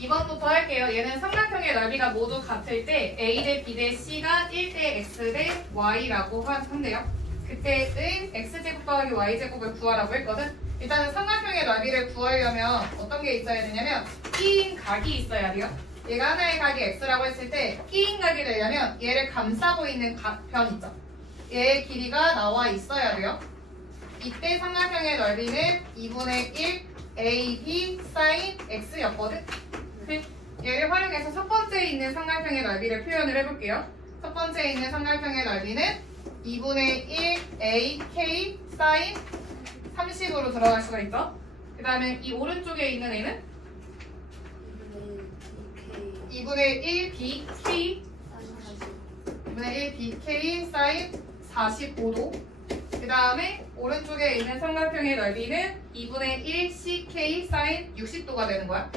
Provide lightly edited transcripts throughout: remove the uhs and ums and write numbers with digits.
2번부터 할게요. 얘는 삼각형의 넓이가 모두 같을 때 A 대 B 대 C가 1 대 X 대 Y라고 한대요. 그때의 X제곱 더하기 Y제곱을 구하라고 했거든. 일단은 삼각형의 넓이를 구하려면 어떤 게 있어야 되냐면 P인 각이 있어야 돼요. 얘가 하나의 각이 X라고 했을 때 P인 각이 되려면 얘를 감싸고 있는 변 있죠. 얘의 길이가 나와 있어야 돼요. 이때 삼각형의 넓이는 2분의 1 AB sin X였거든. 얘를 활용해서 첫 번째에 있는 삼각형의 넓이를 표현을 해볼게요. 첫 번째에 있는 삼각형의 넓이는 2분의 1 AK sin 30으로 들어갈 수가 있죠. 그 다음에 이 오른쪽에 있는 애는 2분의 1 BK 2분의 1 BK sin 45도. 그 다음에 오른쪽에 있는 삼각형의 넓이는 2분의 1 CK sin 60도가 되는 거야.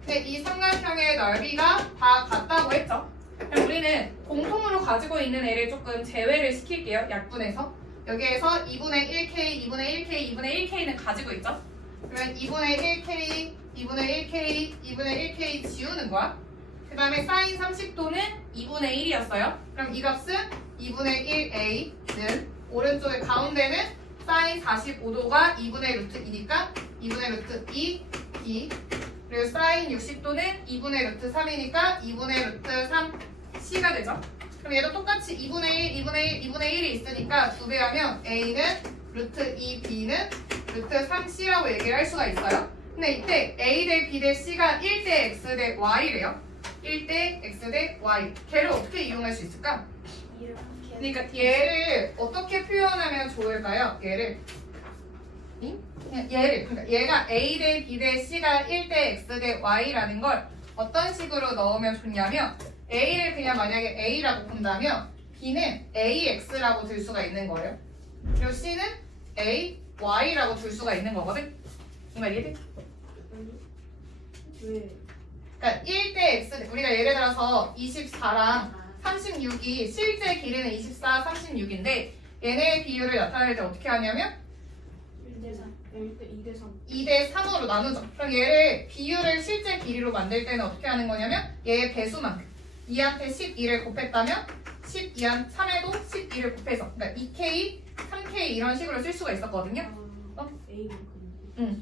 근데 이 삼각형의 넓이가 다 같다고 했죠. 그럼 우리는 공통으로 가지고 있는 애를 조금 제외를 시킬게요. 약분해서. 여기에서 2분의 1K, 2분의 1K, 2분의 1K는 가지고 있죠. 그러면 2분의 1K, 2분의 1K, 2분의 1K 지우는 거야. 그 다음에 sin 30도는 2분의 1이었어요. 그럼 이 값은 2분의 1A는 오른쪽에 가운데는 sin 45도가 2분의 루트 2니까 2분의 루트 2, B 그리고 sin 60도는 2분의 루트 3이니까 2분의 루트 3 C가 되죠. 그럼 얘도 똑같이 2분의 1, 2분의 1, 2분의 1이 있으니까 2배 하면 A는 루트 2, B는 루트 3C라고 얘기를 할 수가 있어요. 근데 이때 A 대 B 대 C가 1 대 X 대 Y래요. 1 대 X 대 Y. 걔를 어떻게 이용할 수 있을까? 그러니까 얘를 어떻게 표현하면 좋을까요? 얘를 그러니까 얘가 A 대 B 대 C가 1 대 X 대 Y라는 걸 어떤 식으로 넣으면 좋냐면 A를 그냥 만약에 A라고 본다면 B는 AX라고 들 수가 있는 거예요. 그리고 C는 AY라고 들 수가 있는 거거든. 이 말 이해돼? 왜? 그러니까 1 대 X 우리가 예를 들어서 24랑 36이 실제 길이는 24, 36인데 얘네의 비율을 나타낼 때 어떻게 하냐면 1대 3. 2대 3. 2대 3으로 나누죠. 그럼 얘를 비율을 실제 길이로 만들 때는 어떻게 하는 거냐면 얘의 배수만큼 2한테 12를 곱했다면 12한 3에도 12를 곱해서 그러니까 2K, 3K 이런 식으로 쓸 수가 있었거든요. A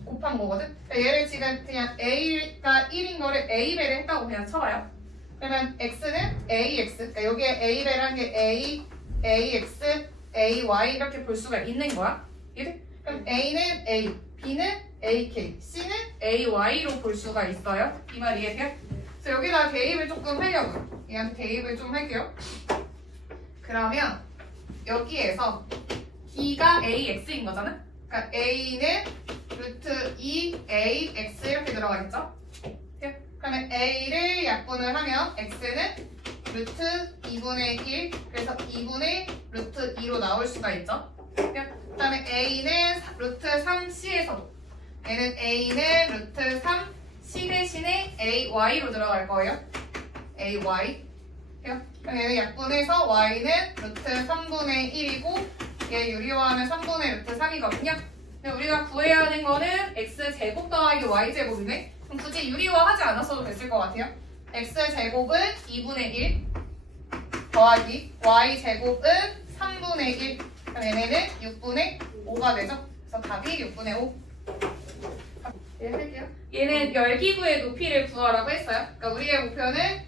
곱한 거거든. 그러니까 얘를 지금 그냥 A가 1인 거를 A배를 했다고 그냥 쳐봐요. 그러면 X는 AX, 그러니까 여기에 A배를 한 게 A, AX, AY 이렇게 볼 수가 있는 거야. 이해돼? 그럼 A는 A, B는 AK, C는 AY로 볼 수가 있어요. 이 말 이해돼요? 그래서 여기다 대입을 조금 하려고요. 얘한테 대입을 좀 할게요. 그러면 여기에서 B가 AX인 거잖아? 그러니까 A는 루트 2AX 이렇게 들어가겠죠? 그러면 A를 약분을 하면 X는 루트 2분의 1 그래서 2분의 루트 2로 나올 수가 있죠? 그 다음에 A는 루트 3C에서도 얘는 A는 루트 3C 대신에 AY로 들어갈 거예요. AY 그럼 얘는 약분해서 Y는 루트 3분의 1이고 얘 유리화하면 3분의 루트 3이거든요. 우리가 구해야 하는 거는 X제곱 더하기 Y제곱이네. 그럼 굳이 유리화하지 않았어도 됐을 것 같아요. X제곱은 2분의 1 더하기 Y제곱은 3분의 1 그럼 얘네는 6분의 5가 되죠. 그래서 답이 6분의 5 할게요. 얘는 열기구의 높이를 구하라고 했어요. 그러니까 우리의 목표는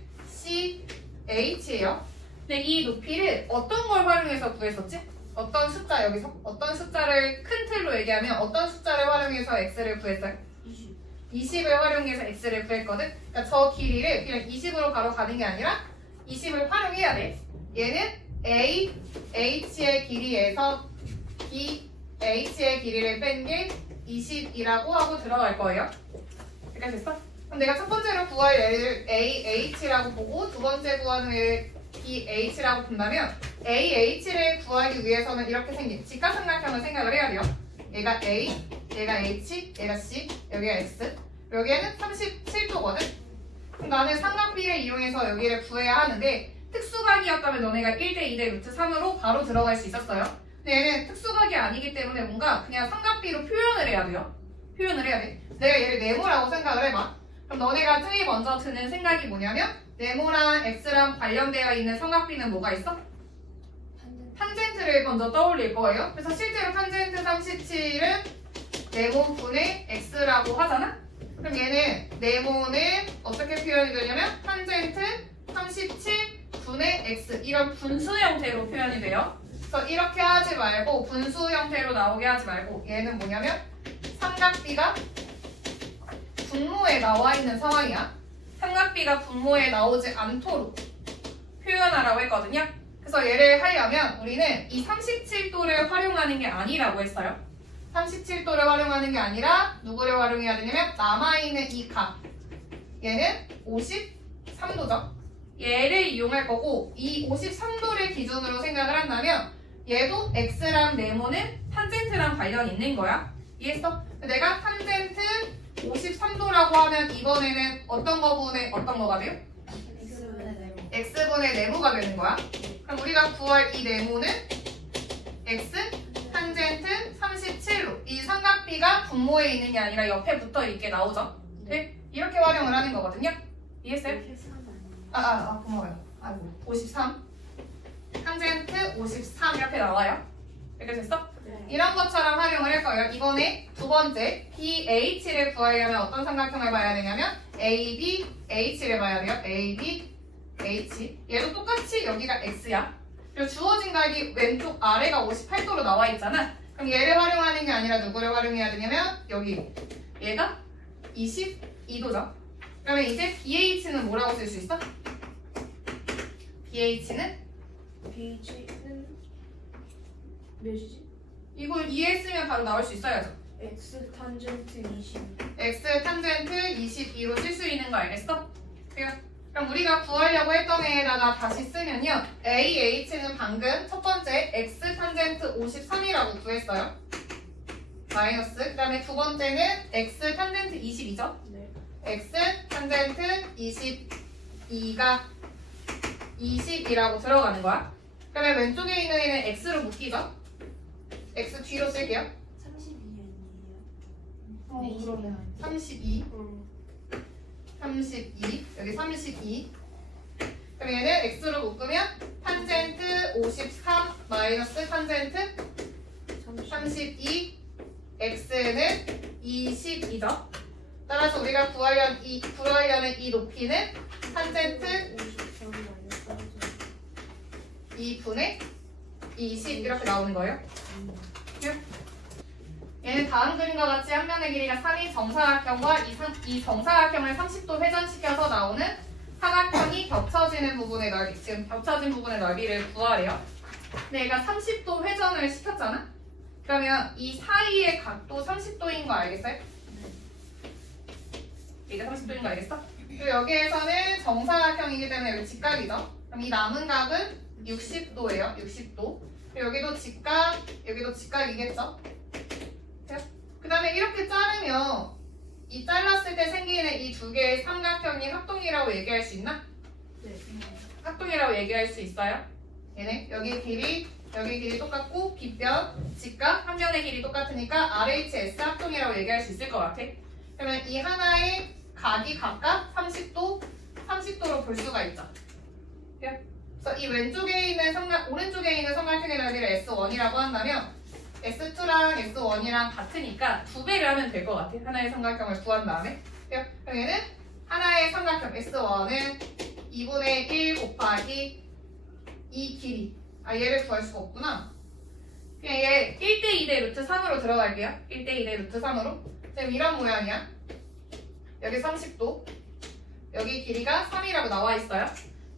CH예요. 근데 이 높이를 어떤 걸 활용해서 구했었지? 어떤 숫자 여기서? 어떤 숫자를 큰 틀로 얘기하면 어떤 숫자를 활용해서 X를 구했어요? 20을 활용해서 X를 구했거든? 그러니까 저 길이를 그냥 20으로 바로 가는 게 아니라 20을 활용해야 돼. 얘는 A, H의 길이에서 B, H의 길이를 뺀 게 20이라고 하고 들어갈 거예요. 이렇게 됐어? 그럼 내가 첫 번째로 구할 얘를 A, H라고 보고 두 번째 구하는 얘를 B, H라고 본다면 A, H를 구하기 위해서는 이렇게 생긴 직각삼각형을 생각을 해야 돼요. 얘가 A, 얘가 H, 얘가 C, 여기가 X 여기에는 37도거든? 그럼 나는 삼각비를 이용해서 여기를 구해야 하는데 특수각이었다면 너네가 1대 2대 루트 3으로 바로 들어갈 수 있었어요. 근데 얘는 특수각이 아니기 때문에 뭔가 그냥 삼각비로 표현을 해야 돼요. 표현을 해야 돼. 내가 얘를 네모라고 생각을 해봐. 그럼 너네가 제일 먼저 드는 생각이 뭐냐면 네모랑 x랑 관련되어 있는 삼각비는 뭐가 있어? 탄젠트를 먼저 떠올릴 거예요. 그래서 실제로 탄젠트 37은 네모분의 x라고 하잖아? 그럼 얘는 네모는 어떻게 표현이 되냐면 탄젠트 37분의 x 이런 분수 형태로 표현이 돼요. 그래서 이렇게 하지 말고 분수 형태로 나오게 하지 말고 얘는 뭐냐면 삼각비가 분모에 나와 있는 상황이야. 삼각비가 분모에 나오지 않도록 표현하라고 했거든요. 그래서 얘를 하려면 우리는 이 37도를 활용하는 게 아니라고 했어요. 37도를 활용하는 게 아니라 누구를 활용해야 되냐면 남아있는 이 각 얘는 53도죠. 얘를 이용할 거고 이 53도를 기준으로 생각을 한다면 얘도 x랑 네모는 탄젠트랑 관련이 있는 거야. 이해했어? 내가 탄젠트 53도라고 하면 이번에는 어떤 거분의 어떤 거가 돼요? x분의 네모가 되는 거야. 그럼 우리가 구할 이 네모는 x 탄젠트 37로 이 삼각비가 분모에 있는 게 아니라 옆에 붙어 있게 나오죠. 네? 이렇게 활용을 하는 거거든요. 이해했어요? 고마워요. 아이고 53 탄젠트 53 이렇게 나와요. 이렇게 됐어? 이런 것처럼 활용을 할 거예요. 이번에 두 번째 BH를 구하려면 어떤 삼각형을 봐야 되냐면 ABH를 봐야 돼요. ABH 얘도 똑같이 여기가 X야. 그리고 주어진 각이 왼쪽 아래가 58도로 나와 있잖아. 그럼 얘를 활용하는 게 아니라 누구를 활용해야 되냐면 여기 얘가 22도죠. 그러면 이제 BH는 뭐라고 쓸 수 있어? BH는 몇이지? 이걸 이해했으면 바로 나올 수 있어야죠. x 탄젠트 20. x 탄젠트 22로 쓸 수 있는 거 알겠어? 그럼 우리가 구하려고 했던 애에다가 다시 쓰면요. AH는 방금 첫 번째 x 탄젠트 53이라고 구했어요. 마이너스. 그 다음에 두 번째는 x 탄젠트 20이죠. 네. x 탄젠트 22가 20이라고 들어가는 거야. 그러면 왼쪽에 있는 애는 x로 묶이죠. x 뒤로 쓸게요. 32 아니에요? 32 32 여기 32 그럼 얘는 x로 묶으면 탄젠트 53 마이너스 탄젠트 32 x는 20이죠. 따라서 우리가 구하려는 이 높이는 탄젠트 2분의 20 이렇게 나오는 거예요. 얘는 다음 그림과 같이 한 면의 길이가 3인 정사각형과 이 정사각형을 30도 회전시켜서 나오는 사각형이 겹쳐지는 부분의 넓이, 지금 겹쳐진 부분의 넓이를 구하래요. 근데 얘가 30도 회전을 시켰잖아? 그러면 이 사이의 각도 30도인 거 알겠어요? 얘가 30도인 거 알겠어? 그리고 여기에서는 정사각형이기 때문에 여기 직각이죠? 그럼 이 남은 각은 60도예요. 60도. 그리고 여기도 직각, 여기도 직각이겠죠? 그 다음에 이렇게 자르면 이 잘랐을 때 생기는 이 두 개의 삼각형이 합동이라고 얘기할 수 있나? 네. 합동이라고 얘기할 수 있어요. 얘네 여기 길이 똑같고 빗변, 직각, 한 변의 길이 똑같으니까 RHS 합동이라고 얘기할 수 있을 것 같아. 그러면 이 하나의 각이 각각 30도로 볼 수가 있죠. 그래서 이 왼쪽에 있는 오른쪽에 있는 삼각형의 넓이를 S1이라고 한다면 S2랑 S1이랑 같으니까 2배를 하면 될 것 같아. 하나의 삼각형을 구한 다음에. 그럼 얘는 하나의 삼각형 S1은 2분의 1 곱하기 이 길이. 얘를 구할 수가 없구나. 그냥 얘 1대2대 루트 3으로 들어갈게요. 1대2대 루트 3으로. 지금 이런 모양이야. 여기 30도. 여기 길이가 3이라고 나와 있어요.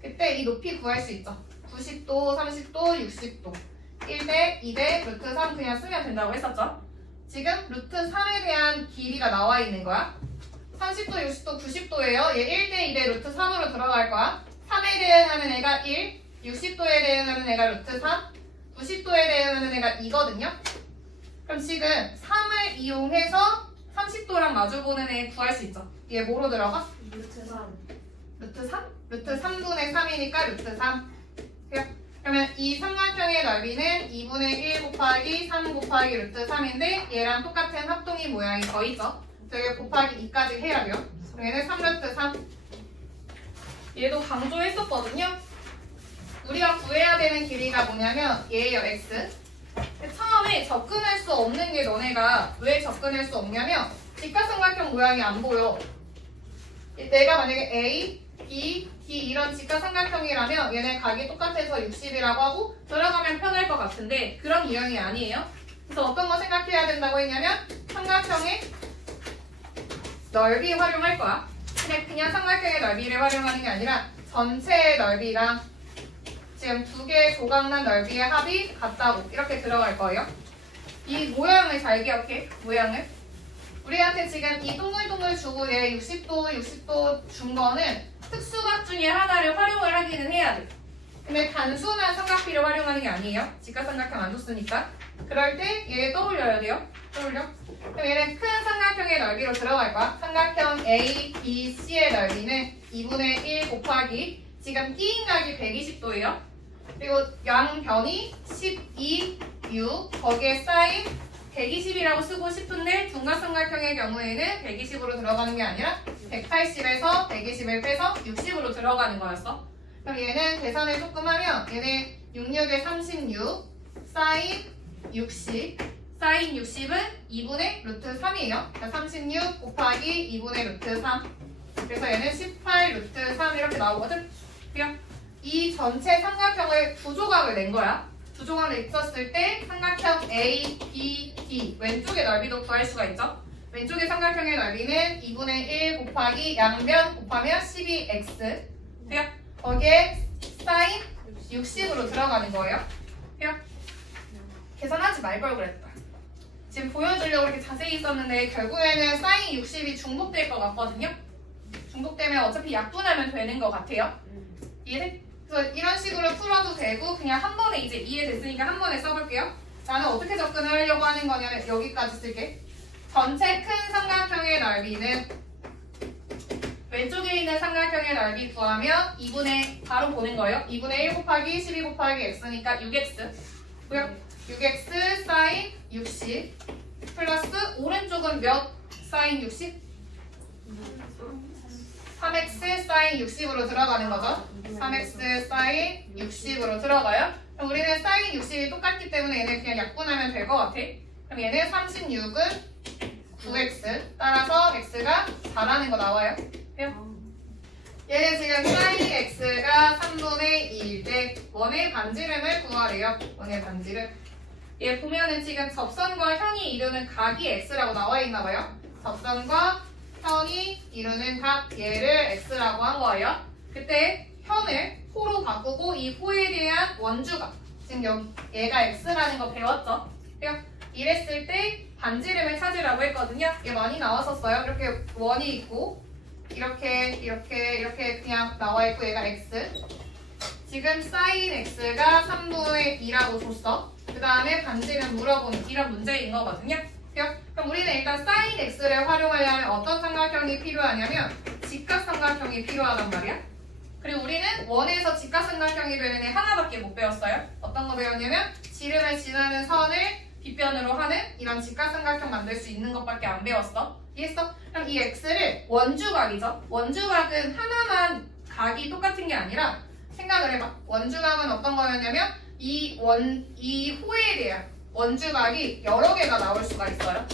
그때 이 높이 구할 수 있죠. 90도, 30도, 60도. 1대 2대 루트 3 그냥 쓰면 된다고 했었죠. 지금 루트 3에 대한 길이가 나와 있는 거야. 30도, 60도, 90도예요. 얘 1대 2대 루트 3으로 들어갈 거야. 3에 대응하는 애가 1, 60도에 대응하는 애가 루트 3, 90도에 대응하는 애가 2거든요. 그럼 지금 3을 이용해서 30도랑 마주보는 애 구할 수 있죠. 얘 뭐로 들어가? 루트 3. 루트 3? 루트 3분의 3이니까 루트 3. 그러면 이 삼각형의 넓이는 2분의 1 곱하기 3 곱하기 루트 3인데 얘랑 똑같은 합동이 모양이 더 있죠. 저기 곱하기 2까지 해야 돼요. 그럼 얘는 3루트 3. 얘도 강조했었거든요. 우리가 구해야 되는 길이가 뭐냐면 얘예요, x. 근데 처음에 접근할 수 없는 게 너네가 왜 접근할 수 없냐면 직각삼각형 모양이 안 보여. 내가 만약에 A, B, D 이런 직각삼각형이라면 얘네 각이 똑같아서 60이라고 하고 들어가면 편할 것 같은데 그런 유형이 아니에요. 그래서 어떤 거 생각해야 된다고 했냐면 삼각형의 넓이 활용할 거야. 근데 그냥 삼각형의 넓이를 활용하는 게 아니라 전체의 넓이랑 지금 두 개의 조각난 넓이의 합이 같다고 이렇게 들어갈 거예요. 이 모양을 잘 기억해. 모양을. 우리한테 지금 이 동글동글 주고 얘 60도 준 거는 특수각 중에 하나를 활용을 하기는 해야 돼. 근데 단순한 삼각비를 활용하는 게 아니에요. 직각삼각형 안 줬으니까. 그럴 때 얘 떠올려야 돼요. 떠올려. 그럼 얘는 큰 삼각형의 넓이로 들어갈 거야. 삼각형 A, B, C의 넓이는 2분의 1 곱하기 지금 끼인 각이 120도예요. 그리고 양변이 12, 6 거기에 쌓인 120이라고 쓰고 싶은데 둔각삼각형의 경우에는 120으로 들어가는 게 아니라 180에서 120을 빼서 60으로 들어가는 거였어. 그럼 얘는 계산을 조금 하면 얘는 66에 36 사인 60 사인 60은 2분의 루트 3이에요. 그러니까 36 곱하기 2분의 루트 3 그래서 얘는 18 루트 3 이렇게 나오거든. 그냥 이 전체 삼각형을 두 조각을 낸 거야. 두 조각을 냈었을 때 삼각형 A, B, D 왼쪽의 넓이도 구할 수가 있죠. 왼쪽의 삼각형의 넓이는 2분의 1 곱하기 양변 곱하면 12x 그냥 거기에 사인 60으로 들어가는 거예요. 그냥 계산하지 말 걸 그랬다. 지금 보여주려고 이렇게 자세히 썼는데 결국에는 사인 60이 중복될 것 같거든요. 중복되면 어차피 약분하면 되는 것 같아요. 이해돼? 그래서 이런 식으로 풀어도 되고 그냥 한 번에 이제 이해됐으니까 한 번에 써볼게요. 나는 어떻게 접근을 하려고 하는 거냐면 여기까지 쓸게. 전체 큰 삼각형의 넓이는 왼쪽에 있는 삼각형의 넓이 구하면 2분의 바로 보는 거예요. 2분의 1 곱하기 12 곱하기 x니까 6x 6x 사인 60 플러스 오른쪽은 몇 사인 60? 3x 사인 60으로 들어가는 거죠. 3x 사인 60으로 들어가요. 그럼 우리는 사인 60이 똑같기 때문에 얘는 그냥 약분하면 될 것 같아. 그럼 얘는 36은 9x 따라서 x가 4라는 거 나와요. 얘는 지금 사인 x가 3분의 2일 때 원의 반지름을 구하래요. 원의 반지름. 얘 보면은 지금 접선과 현이 이루는 각이 x라고 나와 있나 봐요. 접선과 현이 이루는 각 얘를 x라고 한 거예요. 그때 현을 호로 바꾸고 이 호에 대한 원주각 지금 얘가 x라는 거 배웠죠? 이랬을 때 반지름을 찾으라고 했거든요. 얘 많이 나왔었어요. 이렇게 원이 있고 이렇게 그냥 나와 있고 얘가 x. 지금 사인 x가 3분의 2라고 줬어. 그 다음에 반지름 물어보는 이런 문제인 거거든요. 그럼 우리는 일단 사인 x를 활용하려면 어떤 삼각형이 필요하냐면 직각삼각형이 필요하단 말이야. 그리고 우리는 원에서 직각삼각형이 되는 애 하나밖에 못 배웠어요. 어떤 거 배웠냐면 지름을 지나는 선을 빗변으로 하는 이런 직각삼각형 만들 수 있는 것밖에 안 배웠어. 이해했어? 그럼 이 x를 원주각이죠. 원주각은 하나만 각이 똑같은 게 아니라 생각을 해봐. 원주각은 어떤 거였냐면 이 호에 대한 원주각이 여러 개가 나올 수가 있어요.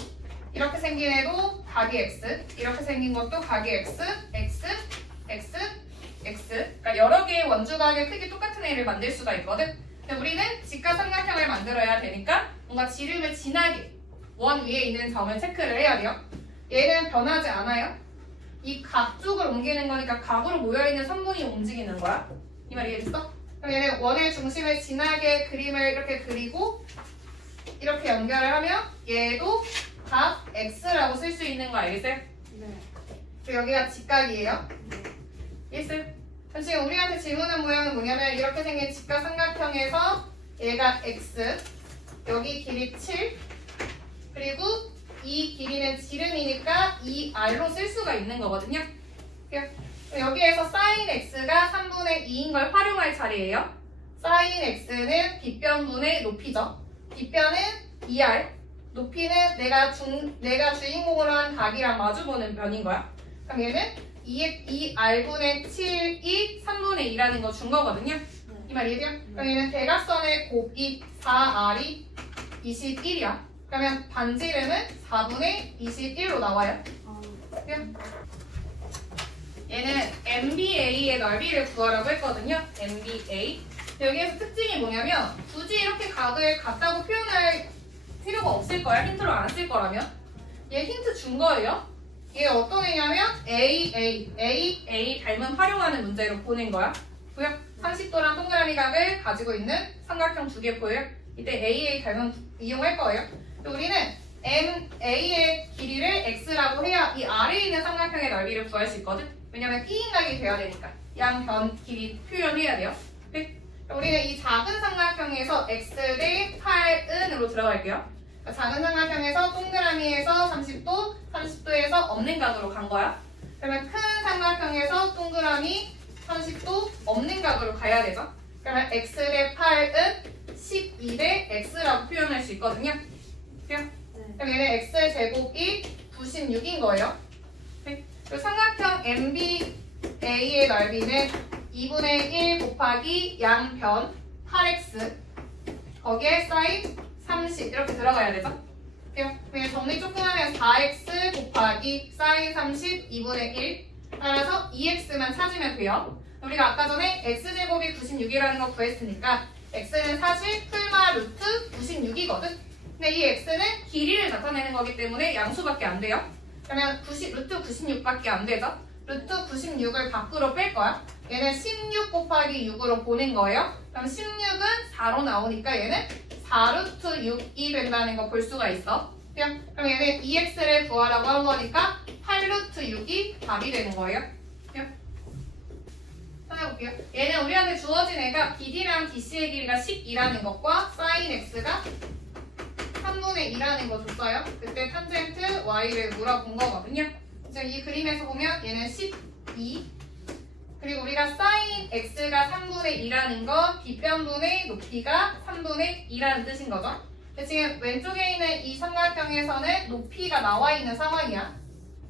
이렇게 생긴 애도 각이 x, 이렇게 생긴 것도 각이 x, x, x, x. 그러니까 여러 개의 원주각의 크기 똑같은 애를 만들 수가 있거든. 근데 우리는 직각삼각형을 만들어야 되니까 뭔가 지름을 지나게 원 위에 있는 점을 체크를 해야 돼요. 얘는 변하지 않아요. 이 각 쪽을 옮기는 거니까 각으로 모여있는 선분이 움직이는 거야. 이 말 이해됐어? 그럼 얘는 원의 중심을 지나게 그림을 이렇게 그리고 이렇게 연결을 하면 얘도 각 x라고 쓸 수 있는 거 알겠어요? 네. 그리고 여기가 직각이에요. 이해했어요? 그럼 지금 우리한테 질문한 모양은 뭐냐면 이렇게 생긴 직각삼각형에서 얘가 x, 여기 길이 7, 그리고 이 길이는 지름이니까 이 r로 쓸 수가 있는 거거든요. 여기에서 sin x가 3분의 2인 걸 활용할 자리예요. sin x는 빗변분의 높이죠. 빗변은 2r, 높이는 내가 주인공으로 한 각이랑 마주보는 면인 거야. 그럼 얘는 2R분의 7이 3분의 2라는 거 준 거거든요. 이 말 이해돼요? 그럼 얘는 대각선의 곱이 4R이 21이야. 그러면 반지름은 4분의 21로 나와요. 그래요? 얘는 MBA의 넓이를 구하라고 했거든요. MBA. 여기에서 특징이 뭐냐면 굳이 이렇게 각을 같다고 표현할 필요가 없을 거야. 힌트로 안 쓸 거라면. 얘 힌트 준 거예요. 얘 어떤 애냐면 A 닮은 활용하는 문제로 보낸 거야. 보여? 30도랑 동그라미 각을 가지고 있는 삼각형 두 개 보여요? 이때 AA 닮은 이용할 거예요. 우리는 MA의 길이를 X라고 해야 이 아래에 있는 삼각형의 넓이를 구할 수 있거든. 왜냐면 P인각이 돼야 되니까 양변 길이 표현해야 돼요. 네? 우리는 이 작은 삼각형에서 X 대 8은으로 들어갈게요. 그러니까 작은 삼각형에서 동그라미에서 30도, 30도에서 없는 각으로 간 거야. 그러면 큰 삼각형에서 동그라미 30도 없는 각으로 가야 되죠. 그러면 X 대 8은 12 대 X라고 표현할 수 있거든요. 그럼 얘는 X의 제곱이 96인 거예요. 네? 그리고 삼각형 MBA의 넓이는 2분의 1 곱하기 양변 8X 거기에 사인 30 이렇게 들어가야 되죠. 그냥 정리 조금 하면 4X 곱하기 사인 30 2분의 1 따라서 2X만 찾으면 돼요. 우리가 아까 전에 X제곱이 96이라는 거 구했으니까 X는 사실 풀마 루트 96이거든. 근데 이 X는 길이를 나타내는 거기 때문에 양수밖에 안 돼요. 그러면 루트 96밖에 안 되죠. 루트 96을 밖으로 뺄 거야. 얘는 16 곱하기 6으로 보낸 거예요. 그럼 16은 4로 나오니까 얘는 4루트 6이 된다는 거 볼 수가 있어. 그럼 얘는 2x를 구하라고 한 거니까 8루트 6이 답이 되는 거예요. 해볼게요. 얘는 우리한테 주어진 애가 BD랑 DC의 길이가 12라는 것과 sin x가 3분의 2라는 거 줬어요. 그때 탄젠트 y를 물어본 거거든요. 지금 이 그림에서 보면 얘는 12 그리고 우리가 sin x가 3분의 2라는 건 빗변분의 높이가 3분의 2라는 뜻인 거죠. 근데 지금 왼쪽에 있는 이 삼각형에서는 높이가 나와 있는 상황이야.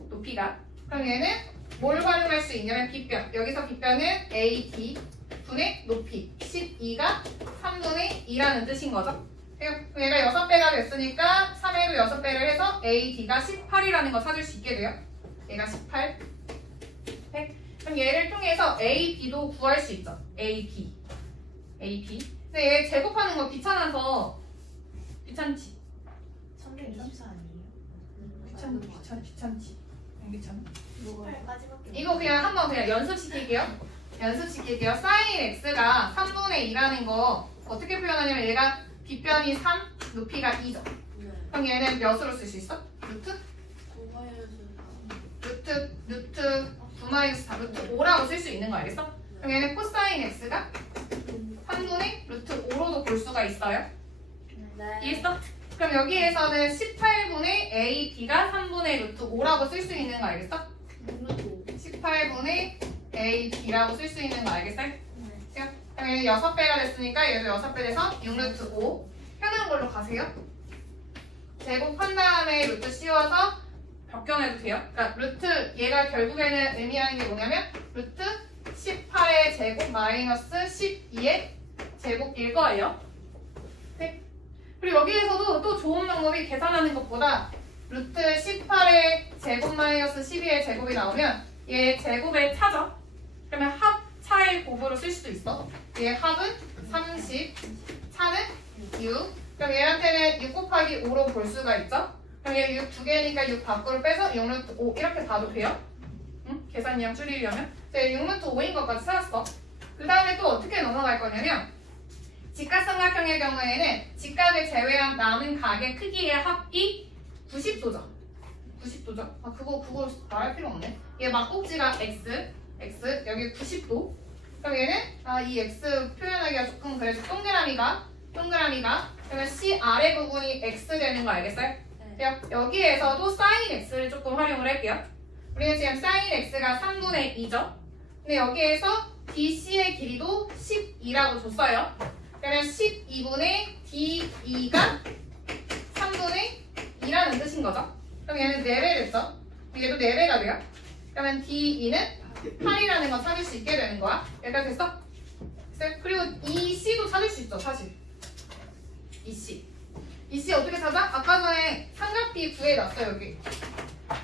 높이가. 그럼 얘는 뭘 활용할 수 있냐면 빗변. 여기서 빗변은 AD 분의 높이 12가 3분의 2라는 뜻인 거죠. 그럼 얘가 6배가 됐으니까 3회로 6배를 해서 AD가 18이라는 거 찾을 수 있게 돼요. 얘가 18. 네. 그럼 얘를 통해서 AB도 구할 수 있죠. AB. 근데 얘 제곱하는 거 귀찮아서 귀찮지. 324 아니에요? 귀찮지. 안 귀찮아? 18까지밖에 이거 그냥 한번 그냥 연습시킬게요. sin x가 3분의 2라는 거 어떻게 표현하냐면 얘가 빗변이 3, 높이가 2죠. 그럼 얘는 몇으로 쓸 수 있어? 루트 9-4, 루트 5라고 쓸 수 있는 거 알겠어? 그럼 얘는 코사인 x가 3분의 루트 5로도 볼 수가 있어요. 이해했어? 그럼 여기에서는 18분의 AB가 3분의 루트 5라고 쓸 수 있는 거 알겠어? 18분의 AB라고 쓸 수 있는 거 알겠어요? 그럼 얘는 6배가 됐으니까 얘도 6배 돼서 6루트 5 펴는 걸로 가세요. 제곱한 다음에 루트 씌워서 벗겨내도 돼요. 그러니까 루트 얘가 결국에는 의미하는 게 뭐냐면 루트 18의 제곱 마이너스 12의 제곱일 거예요. 네. 그리고 여기에서도 또 좋은 방법이 계산하는 것보다 루트 18의 제곱 마이너스 12의 제곱이 나오면 얘 제곱의 차죠. 그러면 합차의 곱으로 쓸 수도 있어. 얘 합은 30, 차는 6. 그럼 얘한테는 6 곱하기 5로 볼 수가 있죠. 그럼 얘 6 두 개니까 6 밖으로 빼서 6루트 5 이렇게 봐도 돼요. 응? 계산량 줄이려면. 6루트 5인 것까지 찾았어. 그 다음에 또 어떻게 넘어갈 거냐면 직각삼각형의 경우에는 직각을 제외한 남은 각의 크기의 합이 90도죠. 90도죠. 아 그거 말할 필요 없네. 얘 막꼭지가 x 여기 90도. 그럼 얘는 이 x 표현하기가 조금 그래서 동그라미가 그러면 C 아래 부분이 x 되는 거 알겠어요? 네. 여기에서도 sin x를 조금 활용을 할게요. 우리는 지금 sin x가 3분의 2죠. 근데 여기에서 BC의 길이도 12라고 줬어요. 그러면 12분의 D2가 3분의 D2라는 뜻인 거죠. 그럼 얘는 4배 됐죠? 얘도 4배가 돼요. 그러면 D2는 8이라는 거 찾을 수 있게 되는 거야. 여기까지 됐어? 됐어요? 그리고 이 C도 찾을 수 있죠, 사실. 이 C. 이 C 어떻게 찾아? 아까 전에 삼각비 구해놨어요, 여기.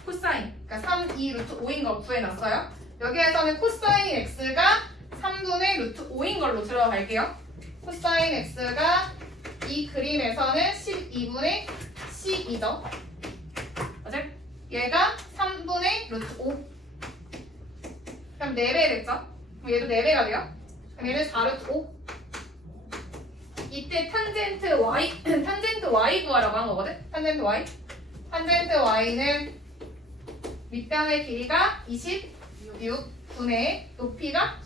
코사인. 그러니까 3, 2, 루트 5인 거 구해놨어요. 여기에서는 코사인 X가 3분의 루트 5인 걸로 들어갈게요. 코사인 X가 이 그림에서는 12분의 C2죠. 맞아요? 얘가 3분의 루트 5. 그럼 4배 됐죠? 그럼 얘도 4배가 돼요? 그럼 얘는 4루트 5. 이때 탄젠트 Y, 탄젠트 Y 구하라고 한 거거든? 탄젠트 Y. 탄젠트 Y는 밑변의 길이가 26분의 높이가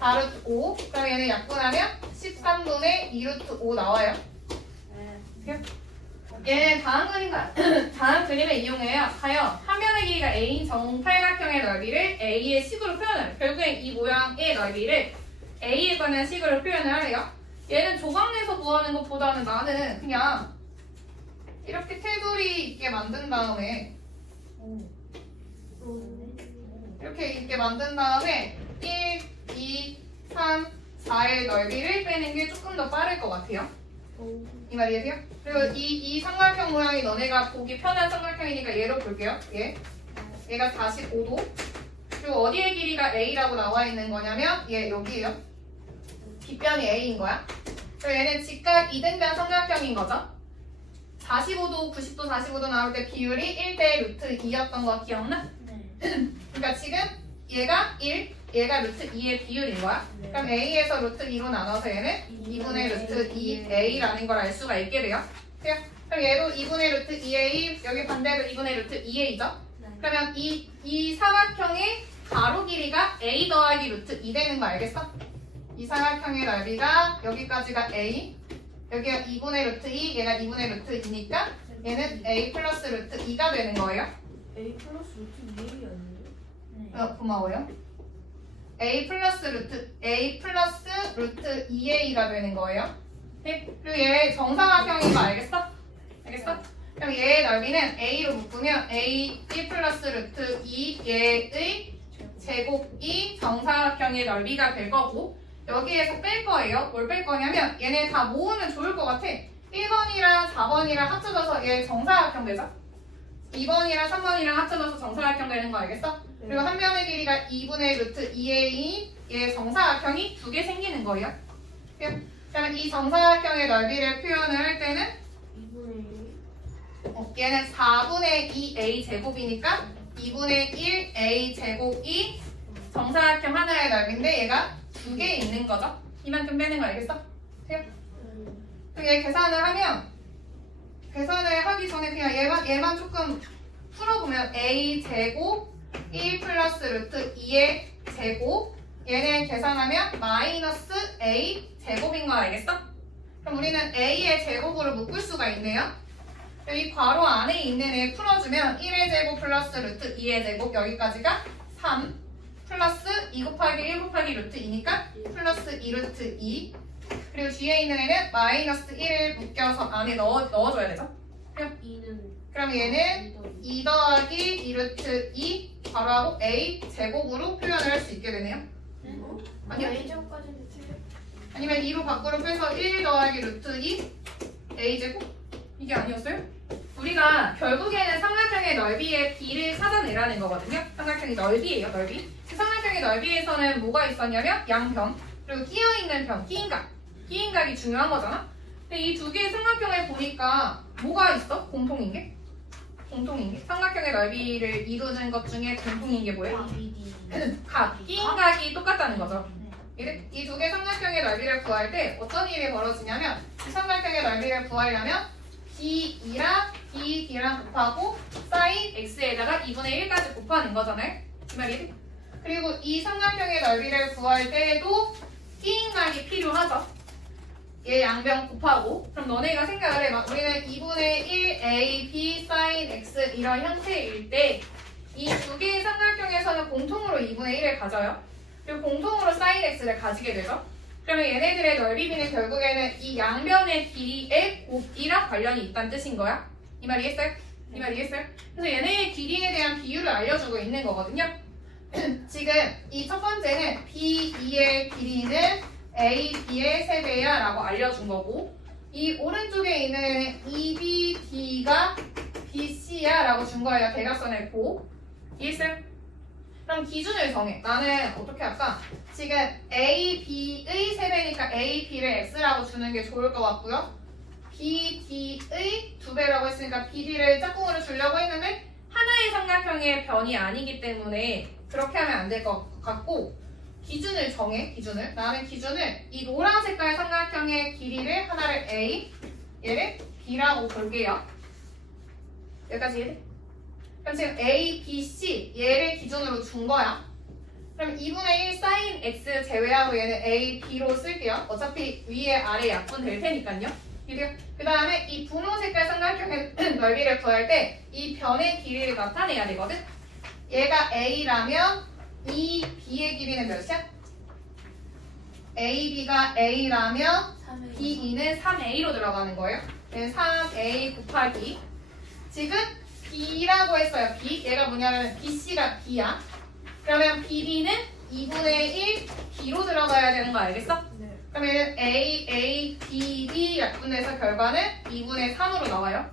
4루트 5. 그럼 얘는 약분하면 13분의 2루트 5 나와요. 얘는 다음 다음 그림을 이용해요. 하여 한 변의 길이가 A인 정팔각형의 넓이를 A의 식으로 표현해요. 결국엔 이 모양의 넓이를 A에 관한 식으로 표현을 하래요. 얘는 조각내서 구하는 것보다는 나는 그냥 이렇게 테두리 있게 만든 다음에 이렇게 있게 만든 다음에 1, 2, 3, 4의 넓이를 빼는 게 조금 더 빠를 것 같아요. 이 말이에요? 그리고 이 삼각형 모양이 너네가 보기 편한 삼각형이니까 얘로 볼게요. 얘가 45도. 그리고 어디의 길이가 A라고 나와 있는 거냐면 얘 여기에요. 뒷변이 A인 거야. 그리고 얘는 직각 이등변 삼각형인 거죠. 45도, 90도, 45도 나올 때 비율이 1대 루트 2였던 거 기억나? 그러니까 지금 얘가 1, 얘가 루트 2의 비율인 거야. 그럼 A에서 루트 2로 나눠서 얘는 2분의 루트 2A라는 걸 알 수가 있게 돼요. 그럼 얘도 2분의 루트 2A, 여기 반대로 2분의 루트 2A죠. 그러면 이 사각형의 가로 길이가 A 더하기 루트 2 되는 거 알겠어? 이 사각형의 넓이가 여기까지가 A, 여기가 2분의 루트 2, 얘가 2분의 루트 2니까 얘는 A 플러스 루트 2가 되는 거예요. A 플러스 루트 2A 아니에요? 고마워요. A 플러스 루트 2A가 되는 거예요. 네? 그리고 얘 정사각형인 거 알겠어? 알겠어? 그럼 얘의 넓이는 A로 묶으면 A 1 플러스 루트 2 얘의 제곱이 정사각형의 넓이가 될 거고 여기에서 뺄 거예요. 뭘 뺄 거냐면 얘네 다 모으면 좋을 것 같아. 1번이랑 4번이랑 합쳐져서 얘 정사각형 되죠? 2번이랑 3번이랑 합쳐져서 정사각형 되는 거 알겠어? 그리고 한 변의 길이가 2분의 루트 2A인 얘 정사각형이 2개 생기는 거예요. 그러면 이 정사각형의 넓이를 표현을 할 때는 2분의 1 얘는 4분의 2A 제곱이니까 2분의 1A 제곱이 정사각형 하나의 넓이인데 얘가 2개 있는 거죠. 이만큼 빼는 거 알겠어? 그럼 얘 계산을 하기 전에 그냥 얘만 조금 풀어보면 A 제곱 1 플러스 루트 2의 제곱 얘네 계산하면 마이너스 A 제곱인 거 알겠어? 그럼 우리는 A의 제곱으로 묶을 수가 있네요. 이 괄호 안에 있는 애 풀어주면 1의 제곱 플러스 루트 2의 제곱 여기까지가 3 플러스 2 곱하기 1 곱하기 루트 2니까 플러스 2 루트 2 그리고 뒤에 있는 애는 마이너스 1을 묶여서 안에 넣어줘야 되죠? 그럼 얘는 2 더하기 2 루트 2 괄호하고 A 제곱으로 표현을 할 수 있게 되네요. 아니요? A 제곱까지는 틀려? 아니면 2로 밖으로 빼서 1 더하기 루트 2 A 제곱? 이게 아니었어요? 우리가 결국에는 삼각형의 넓이의 B를 찾아내라는 거거든요. 삼각형의 넓이에요, 넓이. 그 삼각형의 넓이에서는 뭐가 있었냐면 양변, 그리고 끼어있는 변, 끼인각. 끼인각이 중요한 거잖아. 근데 이 두 개의 삼각형을 보니까 뭐가 있어? 공통인 게? 삼각형의 넓이를 이루는 것 중에 공통인 게 뭐예요? 각, 끼인각이 똑같다는 거죠. 이 두 개 삼각형의 넓이를 구할 때 어떤 일이 벌어지냐면 이 삼각형의 넓이를 구하려면 B랑 곱하고 사인 X에다가 2분의 1까지 곱하는 거잖아요. 이 말이지? 그리고 이 삼각형의 넓이를 구할 때에도 끼인각이 필요하죠. 얘 양변 곱하고 그럼 너네가 생각을 해봐. 우리는 2분의 1 A, B, 사인 X 이런 형태일 때 이 두 개의 삼각형에서는 공통으로 2분의 1을 가져요. 그리고 공통으로 사인 X를 가지게 되죠. 그러면 얘네들의 넓이 B는 결국에는 이 양변의 길이의 곱이랑 관련이 있다는 뜻인 거야. 이 말이겠어요? 이 말 이해했어요? 그래서 얘네의 길이에 대한 비율을 알려주고 있는 거거든요. 지금 이 첫 번째는 B2의 길이는 A, B의 3배야 라고 알려준 거고 이 오른쪽에 있는 EBD가 BC야 라고 준 거예요. 대각선의 고. 이해했어요? 그럼 기준을 정해. 나는 어떻게 할까? 지금 A, B의 3배니까 A, B를 X라고 주는 게 좋을 것 같고요. B, D의 2배라고 했으니까 BD를 짝꿍으로 주려고 했는데 하나의 삼각형의 변이 아니기 때문에 그렇게 하면 안 될 것 같고 기준을 정해. 기준을. 나는 기준을 이 노란 색깔 삼각형의 길이를 하나를 A, 얘를 B라고 볼게요. 여기까지 이해돼? 그럼 지금 A, B, C 얘를 기준으로 준 거야. 그럼 2분의 1 sin x 제외하고 얘는 A, B로 쓸게요. 어차피 위에 아래 약분 될 테니까요. 그 다음에 이 분홍 색깔 삼각형의 넓이를 구할 때 이 변의 길이를 나타내야 되거든. 얘가 A라면 이 B의 길이는 몇이야? AB가 A라면 B2는 3A로 들어가는 거예요. 3A 곱하기 지금 B라고 했어요. B. 얘가 뭐냐면 BC가 B야. 그러면 BD는 2분의 1 B로 들어가야 되는 거 알겠어? 네. 그러면 A, A, B, D 약분해서 결과는 2분의 3으로 나와요.